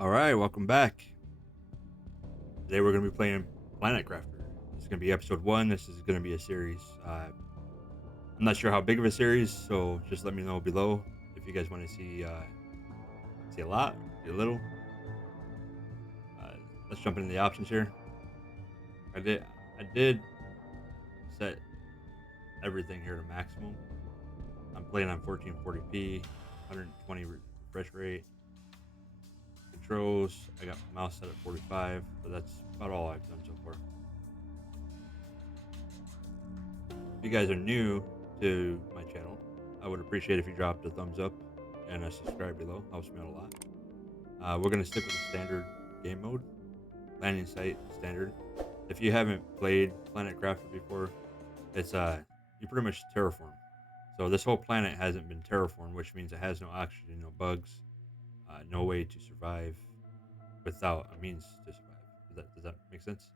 All right, welcome back. Today we're going to be playing Planet Crafter. This is going to be episode one. This is going to be a series. I'm not sure how big of a series, so just let me know below if you guys want to see a lot, see a little. Uh, let's jump into the options here. I did set everything here to maximum. I'm playing on 1440p, 120 refresh rate. Controls, I got my mouse set at 45, but that's about all I've done so far. If you guys are new to my channel, I would appreciate if you dropped a thumbs up and a subscribe below. Helps me out a lot. We're gonna stick with the standard game mode, landing site standard. If you haven't played Planet Crafter before, it's you pretty much terraform. So this whole planet hasn't been terraformed, which means it has no oxygen, no bugs, no way to survive without a means to survive. Does that make sense?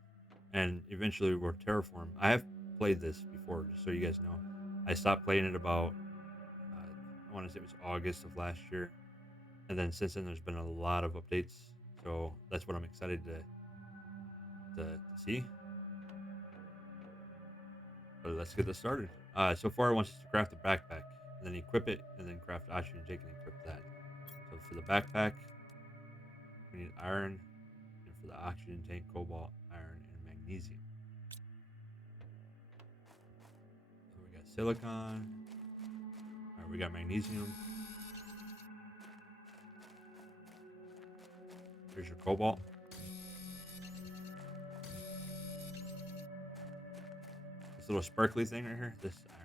And eventually we're terraform. I have played this before, just so you guys know. I stopped playing it about I want to say it was August of last year, and then since then there's been a lot of updates. So that's what I'm excited to see. But let's get this started. So far, it wants us to craft a backpack, and then equip it, and then craft oxygen tank and equip that. So for the backpack, we need iron, and for the oxygen tank, cobalt, iron, and magnesium. So we got silicon. All right, we got magnesium. Here's your cobalt. This little sparkly thing right here. This iron.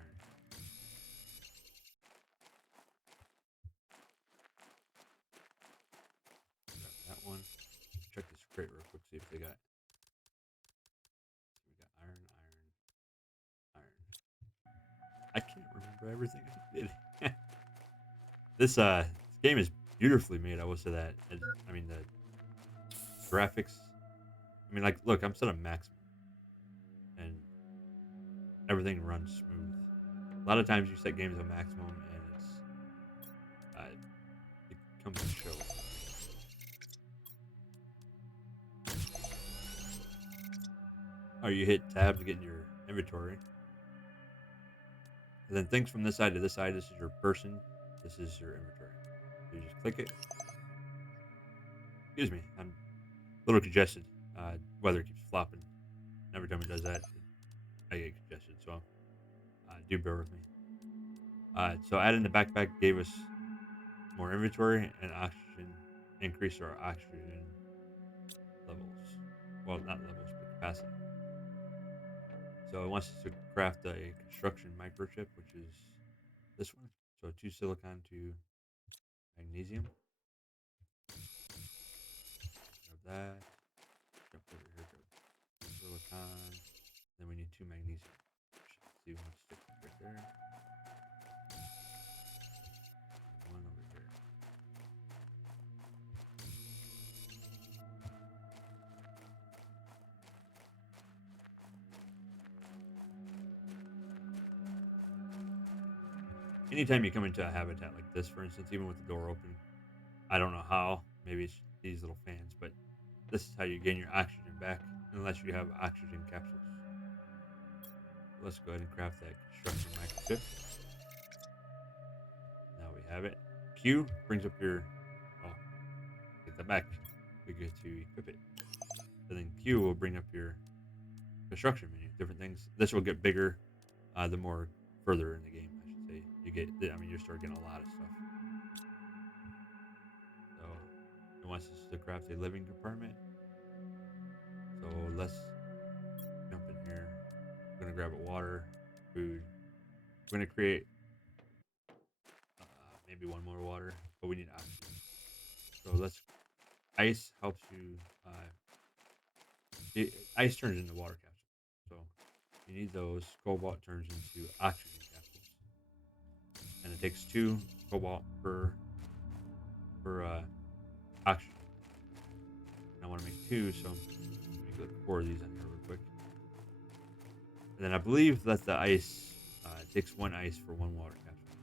Grab that one. Let's check this crate real quick. See if they got. We got iron, iron. I can't remember everything I did. This game is beautifully made. I will say that. I mean the graphics. I mean, like, look, I'm set on maximum, and everything runs smooth. A lot of times you set games on maximum, and uh, it comes to show. Oh, you hit tab to get in your inventory, and then things from this side to this side. This is your person. This is your inventory. So you just click it. Excuse me, I'm a little congested. Weather keeps flopping. Every time it does that, I get congested. So do bear with me. So adding the backpack gave us more inventory and oxygen, increased our oxygen levels. Well, not levels, but capacity. So it wants us to craft a construction microchip, which is this one. So two silicon, two magnesium. Grab that. Jump over here, grab silicon. Then we need two magnesium. Should see one stick right there. And one over here. Anytime you come into a habitat like this, for instance, even with the door open, I don't know how. Maybe it's these little fans, but this is how you gain your oxygen back, unless you have oxygen capsules. So let's go ahead and craft that construction microchip. Now we have it. Q brings up your. Oh, take that back. We get to equip it. And then Q will bring up your construction menu. Different things. This will get bigger the more further in the game, I should say. You get. I mean, you start getting a lot of stuff. So it wants us to craft a living compartment. So let's jump in here. We're gonna grab water, food. We're gonna create maybe one more water, but we need oxygen. So let's. Ice helps you. Ice turns into water capsules. So you need those. Cobalt turns into oxygen capsules, and it takes two cobalt per oxygen. And I want to make two, so let me go four of these on here real quick. And then I believe that the ice takes one ice for one water capsule.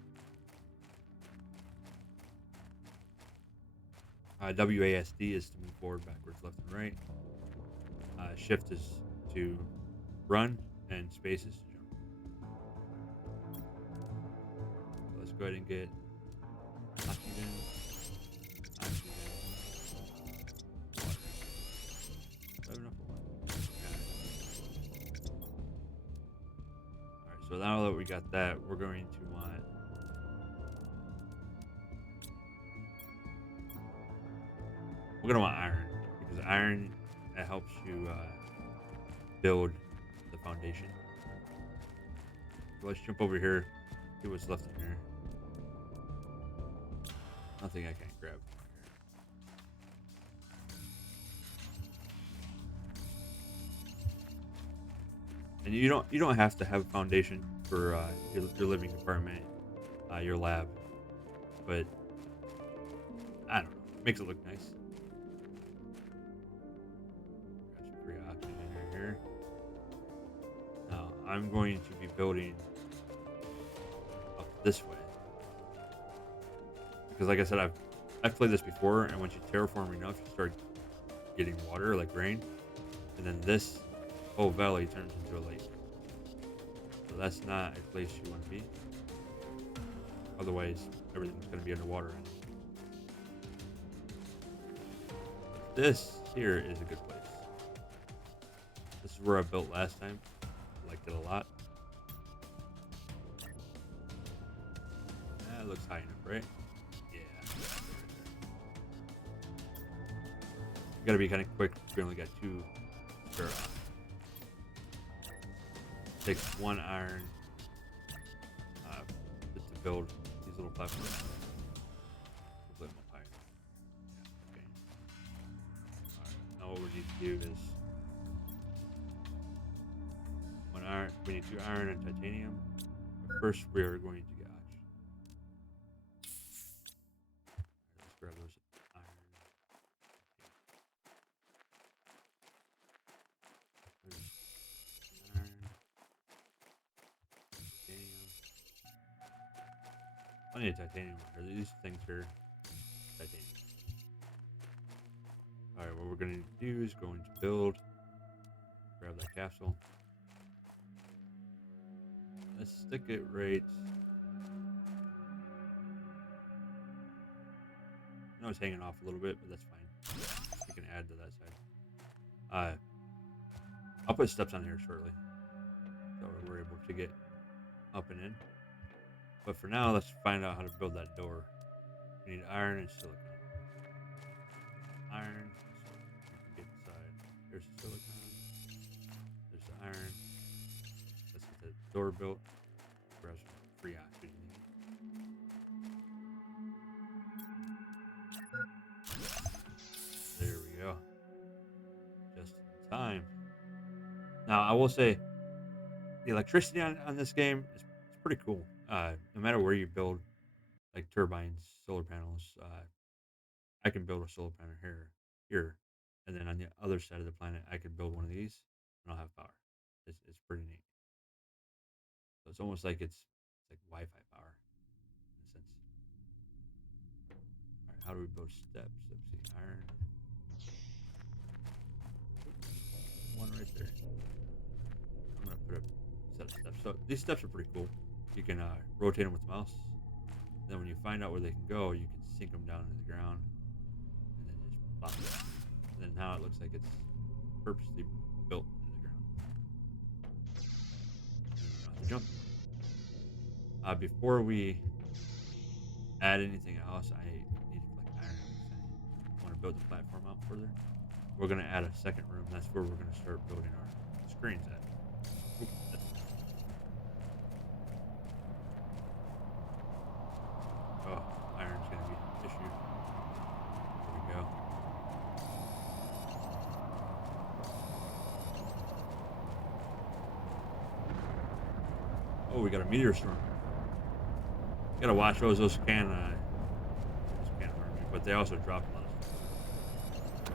WASD is to move forward, backwards, left, and right. Shift is to run, and space is to jump. So let's go ahead and get oxygen, oxygen, water. Do I have enough for water? All right. So now that we got that, we're going to want iron, because iron, that helps you build the foundation. So let's jump over here, see what's left in here. Nothing I can't grab from here. And you don't have to have a foundation for your living apartment, your lab, but I don't know, it makes it look nice. Got some free oxygen right here. Now I'm going to be building up this way, because like I said, I've played this before, and once you terraform enough, you start getting water like rain, and then this whole valley turns into a lake. So that's not a place you want to be. Otherwise, everything's going to be underwater. But this here is a good place. This is where I built last time. I liked it a lot. That looks high enough, right? Yeah. You gotta be kind of quick. We only got 2 spare iron. Takes 1 iron just to build these little platforms. Hopefully I'm up higher. Yeah, okay. Alright, now what we need to do is 1 iron. We need 2 iron and titanium. But first, we are going to get oxygen. Alright, let's grab those iron. There's iron. Titanium. I need titanium. These things are titanium. Alright, what we're going to do is going to build. Grab that capsule. Let's stick it right. I know it's hanging off a little bit, but that's fine. We can add to that side. I'll put steps on here shortly, so we're able to get up and in. But for now, let's find out how to build that door. We need iron and silicon. Iron, silicon. Get inside. There's the silicon. There's the iron. Let's get the door built. Grab some free oxygen. There we go. Just in time. Now, I will say, the electricity on this game is pretty cool. No matter where you build, like turbines, solar panels, I can build a solar panel here, and then on the other side of the planet, I could build one of these, and I'll have power. It's pretty neat. So it's almost like it's like Wi-Fi power in a sense. All right, how do we build steps? Let's see, iron. One right there. I'm gonna put a set of steps. So these steps are pretty cool. You can rotate them with the mouse. Then when you find out where they can go, you can sink them down into the ground, and then just plop them. And then now it looks like it's purposely built into the ground. And you don't have to jump. Before we add anything else, I need to collect iron because I want to build the platform out further. We're going to add a second room. That's where we're going to start building our screens at. Oop, oh, iron's going to be an issue. There we go. Oh, we got a meteor storm. Gotta watch those can harm you, but they also drop a lot of stuff. So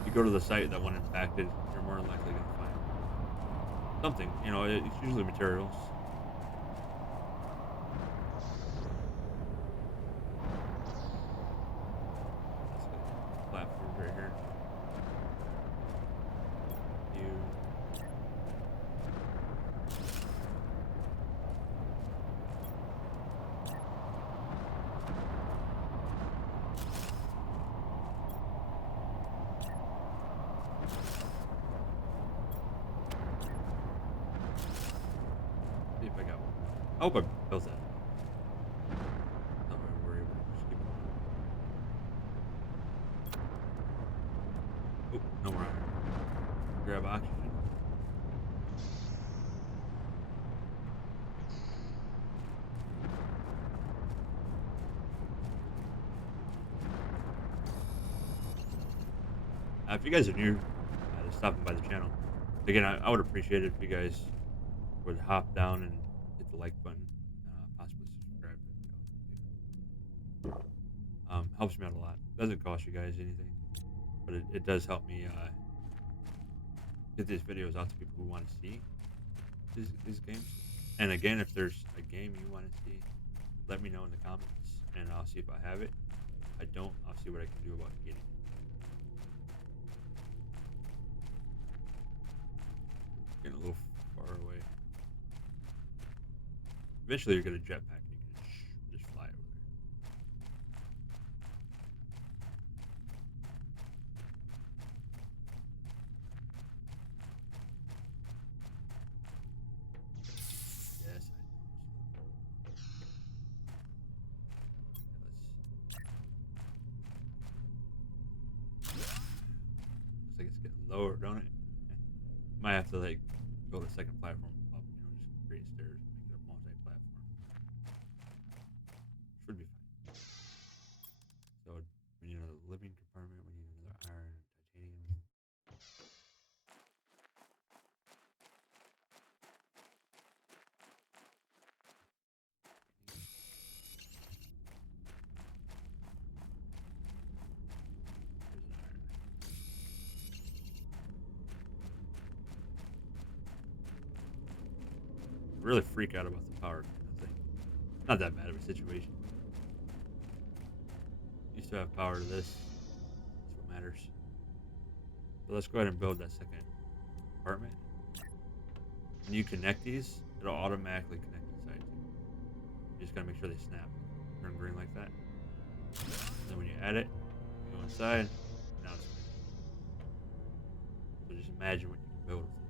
if you go to the site that one impacted, you're more than likely gonna find something. You know, it's usually materials. That's I hope I built that enough. That way we're able to just keep going. Oh, no more iron. Grab oxygen. If you guys are new to stopping by the channel, again, I would appreciate it if you guys would hop down and hit the like button, possibly subscribe if you all helps me out a lot. Doesn't cost you guys anything, but it does help me get these videos out to people who want to see these games. And again, if there's a game you want to see, let me know in the comments, and I'll see if I have it. If I don't, I'll see what I can do about getting it. Getting a little far away. Eventually, you get a jetpack and you can just fly over there. Yes, I know. Looks like it's getting lower, don't it? Might have to like build a second platform up. Just create stairs, make it a multi-platform. Should be fine. So we need another living compartment. We need another iron, titanium. There's an iron. Really freak out about the power thing. Not that bad of a situation. Used to have power to this. That's what matters. So let's go ahead and build that second apartment. When you connect these, it'll automatically connect inside too. You just gotta make sure they snap. Turn green like that. And then when you add it, you go inside. Now it's connected. So just imagine what you can build with this.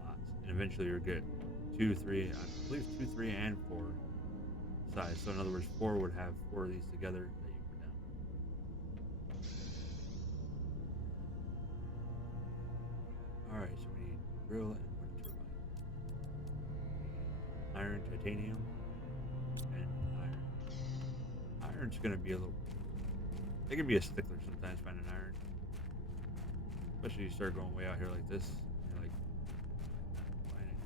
A lot. And eventually you'll get 2, 3, I believe 2, 3, and 4 size. So in other words, 4 would have 4 of these together that you put down. Alright, so we need drill and wind turbine. We need iron, titanium, and iron. Iron's gonna be a little. It can be a stickler sometimes finding iron, especially you start going way out here like this. You're like, finding it.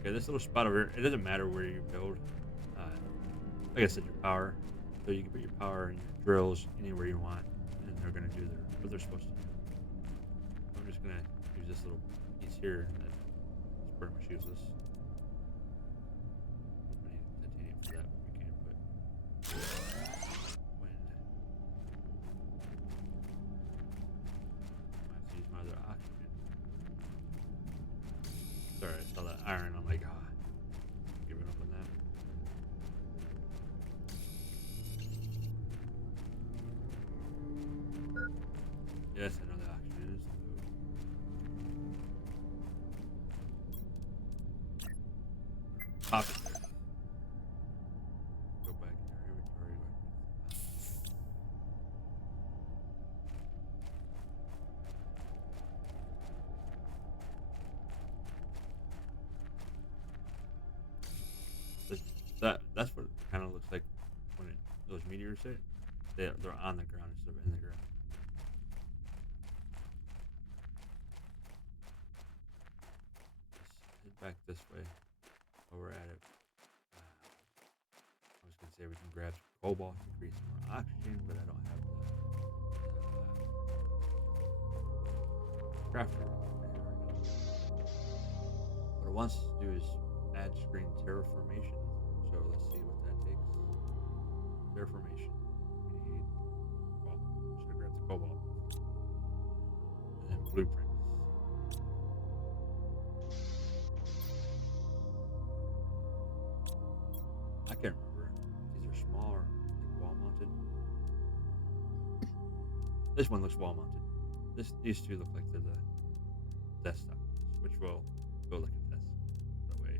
Okay, this little spot over here. It doesn't matter where you build. Uh, like I said, your power. So you can put your power and your drills anywhere you want, and they're gonna do what they're supposed to do. I'm just gonna use this little piece here that is pretty much useless. I need titanium for that, but we can't put wind. I have to use my other oxygen. Sorry, I saw that iron. I'm like, giving up on that. Yes, I know the oxygen is low. Pop it there. Go back in our inventory. That's what it kind of looks like when those meteors hit. They're on the ground instead of in the ground. Let's head back this way while we're at it. I was gonna say we can grab some cobalt to create some more oxygen, but I don't have the crafter over here right now. What it wants us to do is add screen terraformation. So let's see what that takes. Terraformation. We need, well, should have grabbed the cobalt. And then blueprints. I can't remember if these are small This one looks wall mounted. These two look like they're the desktop ones, which will go like a desk. That way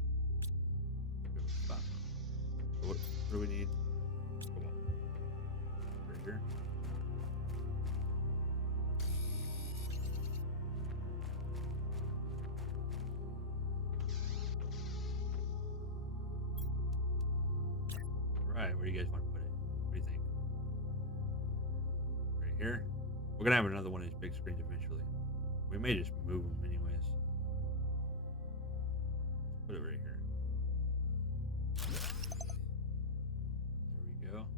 we have a spot for 'em. So what do we need? A wall right here. Right, where do you guys want to put it? What do you think? Right here. We're gonna have another one of these big screens eventually. We may just move them anyways. Let's put it right here. There we go.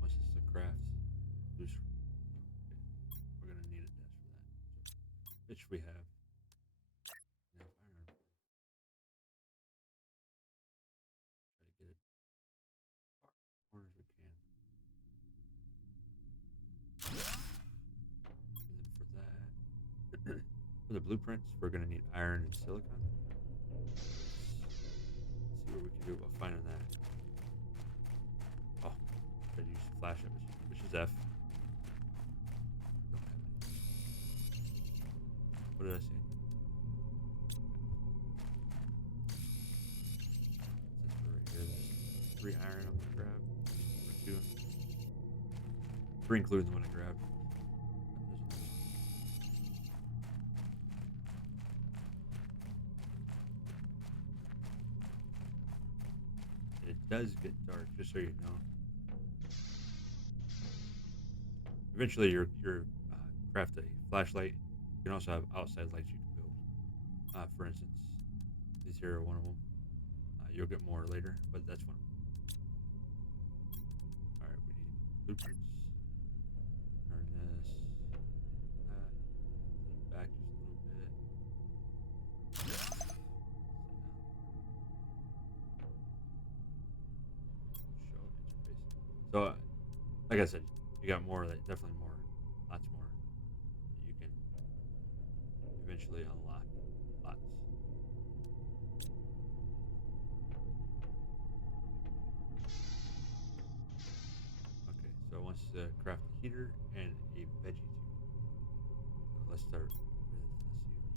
What's this? A craft. Loose. Okay. We're gonna need a desk for that. So, which we have. Enough iron. Try to get it far as we can. And then for that, for the blueprints, we're gonna need iron and silicon. Let's see what we can do about finding that. Oh, I use the flashlight, which is F. Don't have it. What did I say? Since we're right here, there's 3 iron I'm gonna grab. Or 2. 3 including the one I grabbed. There's another one. It does get dark, just so you know. Eventually, your craft a flashlight. You can also have outside lights you can build. For instance, these here are one of them. You'll get more later, but that's one of them. All right, we need blueprints. Turn this back just a little bit. Sit down. Show interface. So, like I said, you got more. Definitely more, lots more that you can eventually unlock. Lots. Okay, so it wants to craft a heater and a veggie tube. So let's start with, let's see,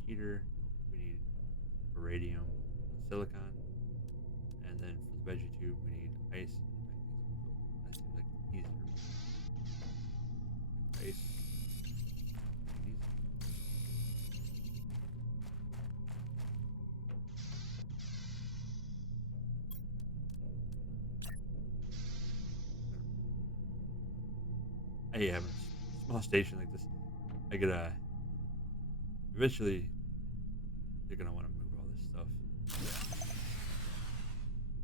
the heater. We need iridium and silicon, and then for the veggie tube, we need ice and magnesium. So that seems like the easier one. Ice, magnesium. I have a small station like this. I get a. Eventually, you're gonna want to move all this stuff.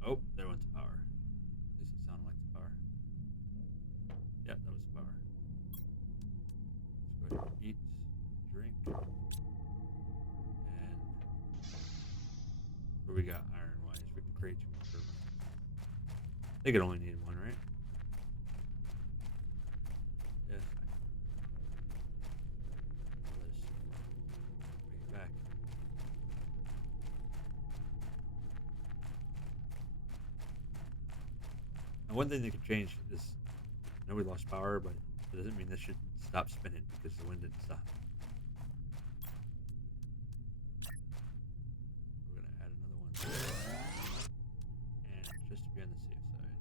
Oh, there went the power. At least it sounded like the power. Yeah, that was the power. Let's go ahead and eat, drink, and what we got iron wise? We can create 2 more turbines. They could only need 1, right? Yes. I'll let it sit for a minute. Bring it back. And one thing they could change is, I know we lost power, but it doesn't mean this should stop spinning because the wind didn't stop. We're gonna add another one there. And just to be on the safe side,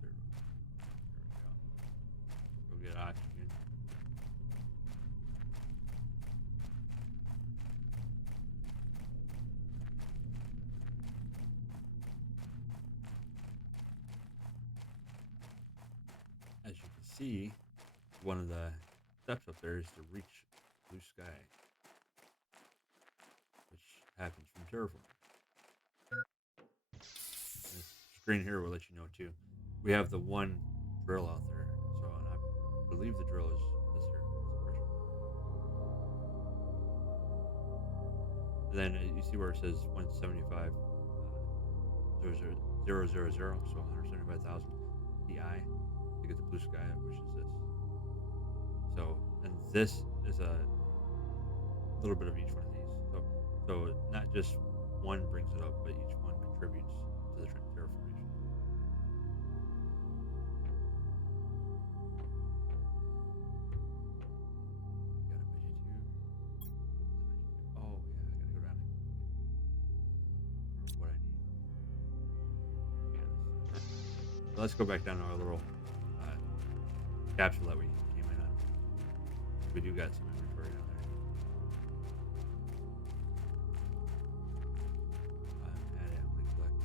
third one. There we go. Go get oxygen. As you can see, one of the steps up there is to reach blue sky, which happens from terraforming. And this screen here will let you know too. We have the one drill out there, so and I believe the drill is this here. And then you see where it says 175 000, so 175,000 DI to get the blue sky, which is this. So, and this is a little bit of each one of these. So not just one brings it up, but each one contributes to the terraformation. Let's go back down to our little uh, capsule that we came in on. We do got some inventory down there. Add it, only collect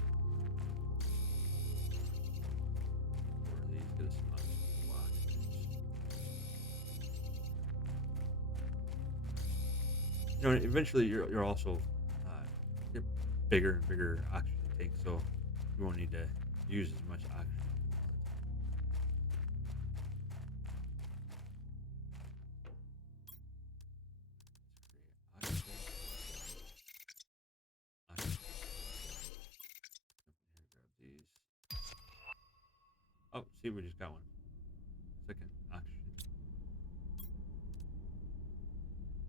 4 of these. Get us some oxygen boxes. You know, eventually you're also get bigger and bigger oxygen tanks, so you won't need to use as much oxygen all the time. Let's create oxygen. Here, grab these. Oh, see, we just got one. Second oxygen,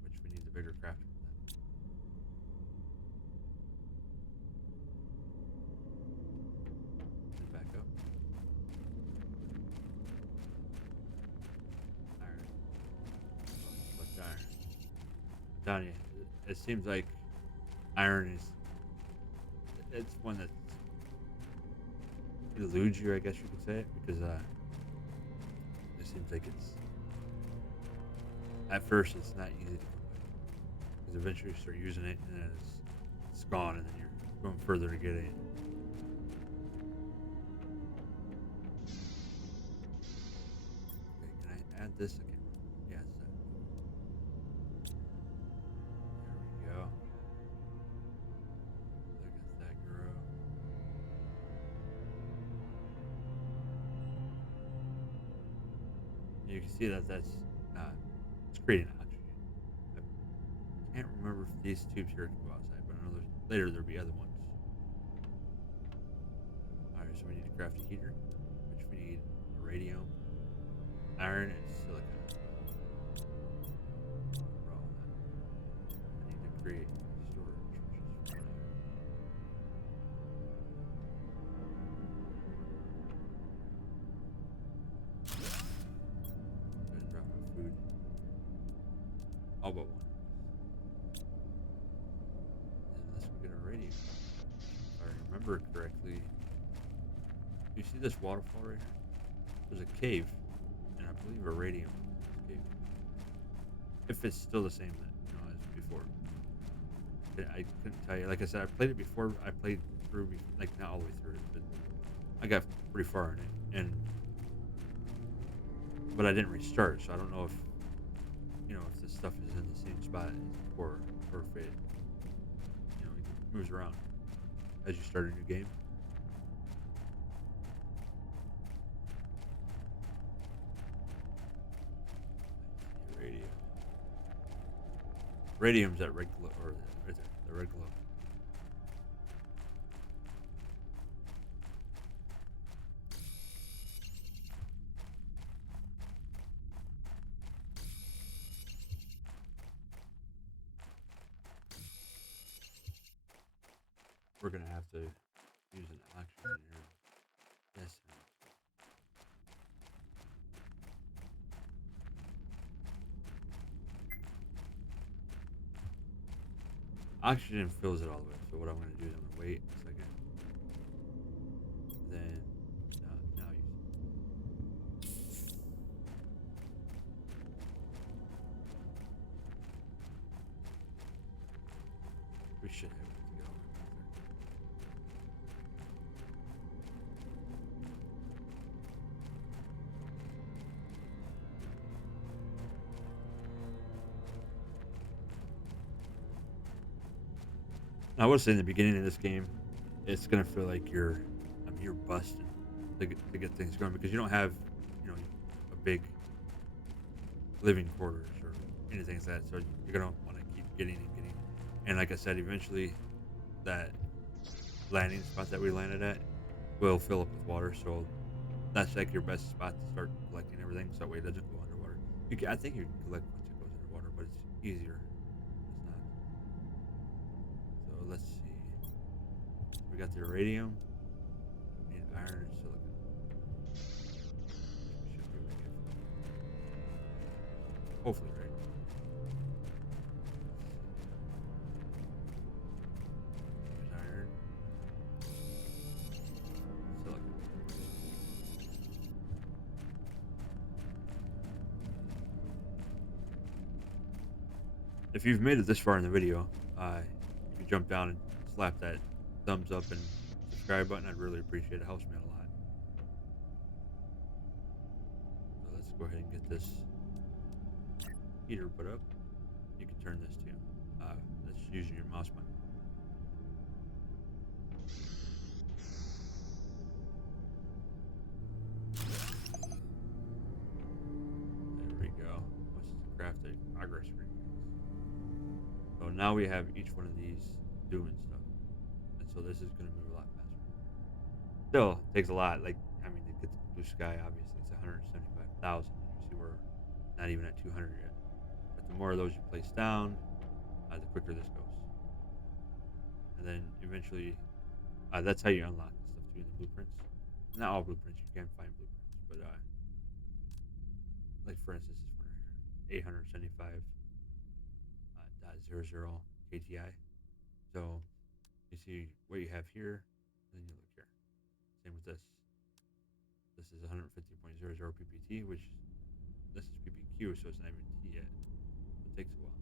which we need the bigger crafter for that. Then back up. Iron. Select iron. I'm telling you, it seems like iron is it's one that eludes you, I guess you could say it, because it seems like it's at first it's not easy to come by. Because eventually you start using it and then it's gone, and then you're going further to get it. Okay, can I add this? I can't remember. Yeah, it's that. There we go. Look at that grow. You can see that uh, it's creating oxygen. I can't remember if these tubes here can go outside, but I know later there'll be other ones. All right, so we need to craft a heater, which we need radium, iron, and silicon as well. For all of that, I need to create storage, which is 1 iron. Go ahead and drop my food. All but one. Unless we get a radium. If I remember correctly, you see this waterfall right here? There's a cave, and I believe a radium in this cave. If it's still the same that as before. I couldn't tell you. Like I said, I played it before. I played through, like not all the way through it, but I got pretty far in it, but I didn't restart, so I don't know if this stuff is in the same spot as before, or if it moves around as you start a new game. Let's see, radium. Radium's that red glow, or right there, the red glow. We're gonna have to use an oxygen here. Yes, sir. Oxygen fills it all the way up. So what I'm gonna do is I'm gonna wait a second, then now use it. We should have it to go back there. I will say in the beginning of this game, it's gonna feel like you're busting to get things going because you don't have a big living quarters or anything like that. So you're gonna want to keep getting and getting. And like I said, eventually that landing spot that we landed at will fill up with water. So that's like your best spot to start collecting everything. So that way it doesn't go underwater. I think you can collect once it goes underwater, but it's easier when it's not. So let's see. We got the uranium. We need iron and silicon. We should be able to get from hopefully, right? There's iron, silicon. if you've made it this far in the video, if you jump down and slap that thumbs up and subscribe button, I'd really appreciate it. It helps me out a lot. So let's go ahead and get this heater put up. You can turn this too. That's using your mouse button. There we go. Let's craft a progress screen. So now we have each one of these doing stuff. And so this is going to move a lot faster. Still, it takes a lot. Like, I mean, to get to the blue sky, obviously, it's 175,000. You see, we're not even at 200 yet. But the more of those you place down, the quicker this goes. And then eventually, that's how you unlock the stuff too in the blueprints. Not all blueprints, you can find blueprints, but like for instance, this one right here, 875 dot 00 KTI. So you see what you have here, and then you look here. Same with this. This is 150.00 PPT, which this is PPQ, so it's not even T yet. It takes a while.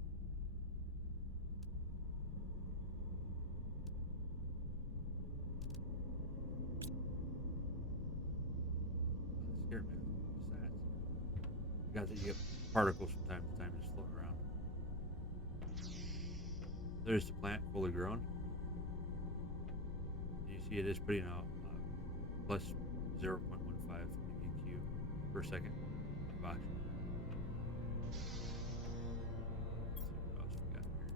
Scared me. What's that? You got that you get particles from time to time just floating around. There's the plant fully grown. You see it is putting out plus 0.15 PPQ per second of oxygen. Let's see what else we got here.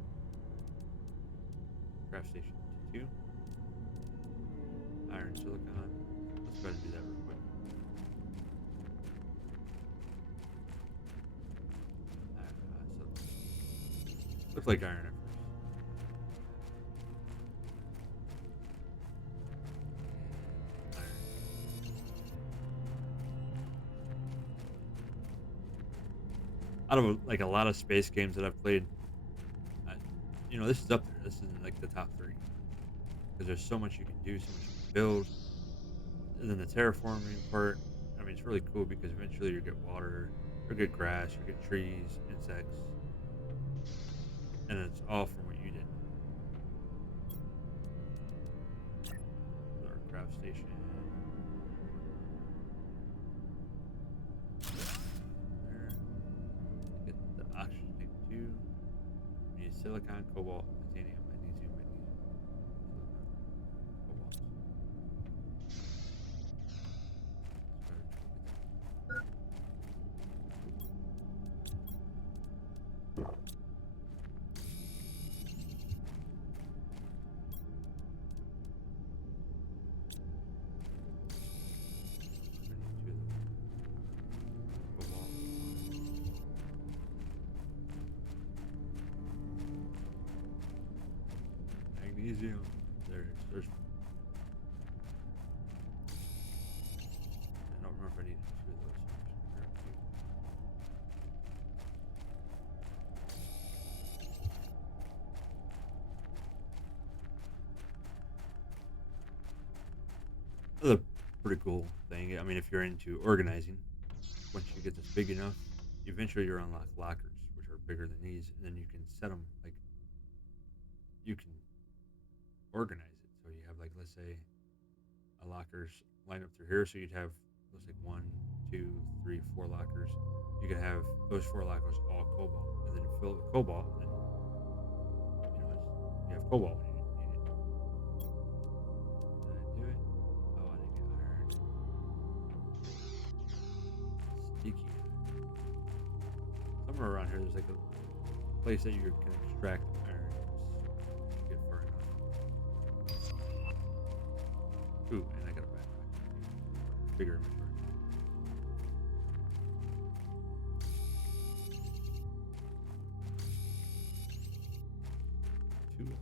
Craft station 2. Iron silicon. Let's go ahead and do that real quick. So looks like iron at first. Out of like a lot of space games that I've played, uh, this is up there. This is in like the top 3 because there's so much you can do, so much you can build, and then the terraforming part. I mean, it's really cool because eventually you get water, you get grass, you get trees, insects, and it's all from what you did. Our craft station. There. Get the oxygen tank 2. We need silicon, cobalt, titanium, magnesium, silicon, cobalt. Magnesium. There's. I don't remember if I needed 2 of those. That's a pretty cool thing. I mean, if you're into organizing, once you get this big enough, eventually you'll unlock lockers, which are bigger than these, and then you can set them like you can organize it. So you have like let's say a lockers line up through here, so you'd have looks like 1, 2, 3, 4 lockers. You can have those 4 lockers all cobalt, and then fill it with cobalt, and you have cobalt when you need it. Did I do it? Oh, I didn't get iron. Sticky. Somewhere around here, there's like a place that you can extract iron. Just get far enough. Ooh, and I got a backpack. Bigger inventory. Two of them.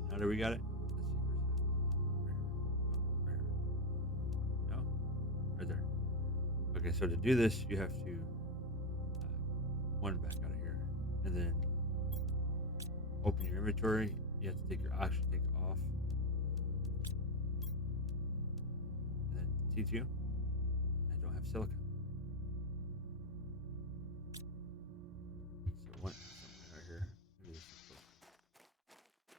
So now that we got it, let's see, where's that? Right here. No? Right there. Okay, so to do this, you have to one back out of here. and then open your inventory. You have to take your oxygen tank off, and then T2. I don't have silicon. So one something right here. Maybe this is close. Right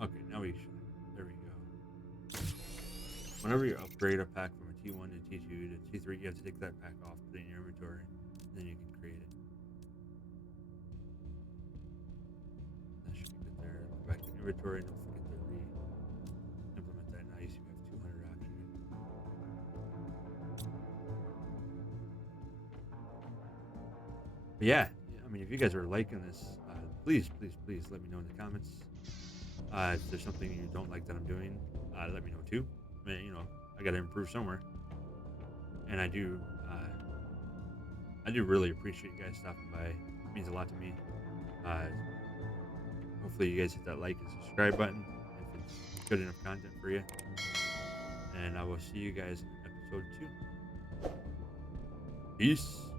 there. Okay, now we should. There we go. Whenever you upgrade a pack from a T1 to T2 to T3, you have to take that pack off, put it in your inventory, and then you can create it. That should be good there. Go back to inventory, don't forget to re-implement that. Now you see we have 200 oxygen. But yeah, I mean, if you guys are liking this, please, please, please let me know in the comments. If there's something you don't like that I'm doing, let me know too. I mean, I got to improve somewhere, and I do really appreciate you guys stopping by. It means a lot to me. Uh, Hopefully, you guys hit that like and subscribe button if it's good enough content for you. And I will see you guys in episode 2. Peace.